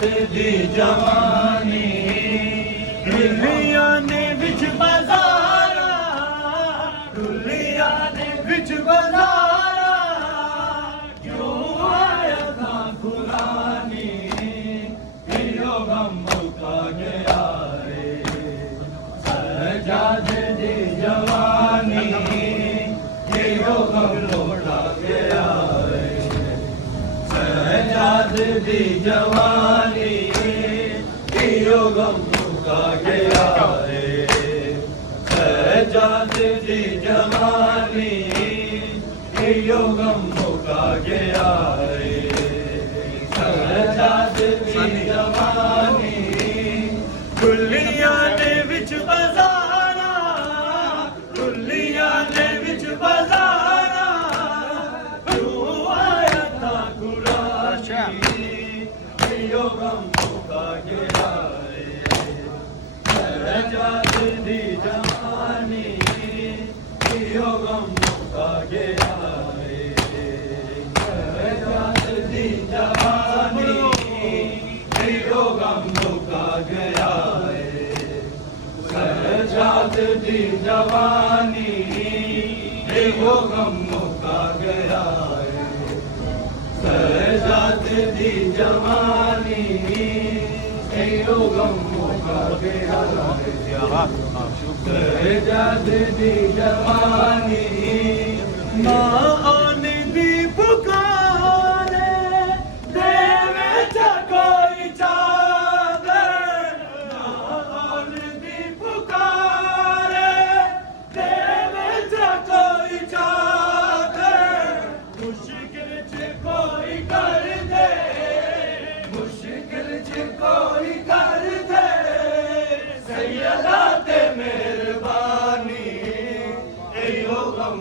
दी जवानी दुनिया ने विच बाजारा दुनिया ने विच बाजारा क्यों आया था खुरानी यो गम मुका गया रे सजाद दी जवानी यो गम लौटा गया रे सजाद दी जवानी यो गम मुका गया रे सजाद दी जवानी यो गम मुका गया रे सजाद दी जवानी दुनिया ने विच बाजारा दुनिया ने विच बाजारा क्यों आया था खुरानी यो गम मुका गया रे सजाद दी जवानी यो गम मुका गया रे सजाद दी जवानी यो गम मुका गया रे सजाद दी जवानी यो गम मुका गया रे सजाद दी जवानी यो गम मुका गया रे सजाद दी जवानी माँ आने दी पुकारे देवे चा कोई चादर माँ आने दी पुकारे देवे चा कोई चादर मुश्किल च कोई कर दे मुश्किल च कोई कर दे सैयदा ते मेहरबानी यो गम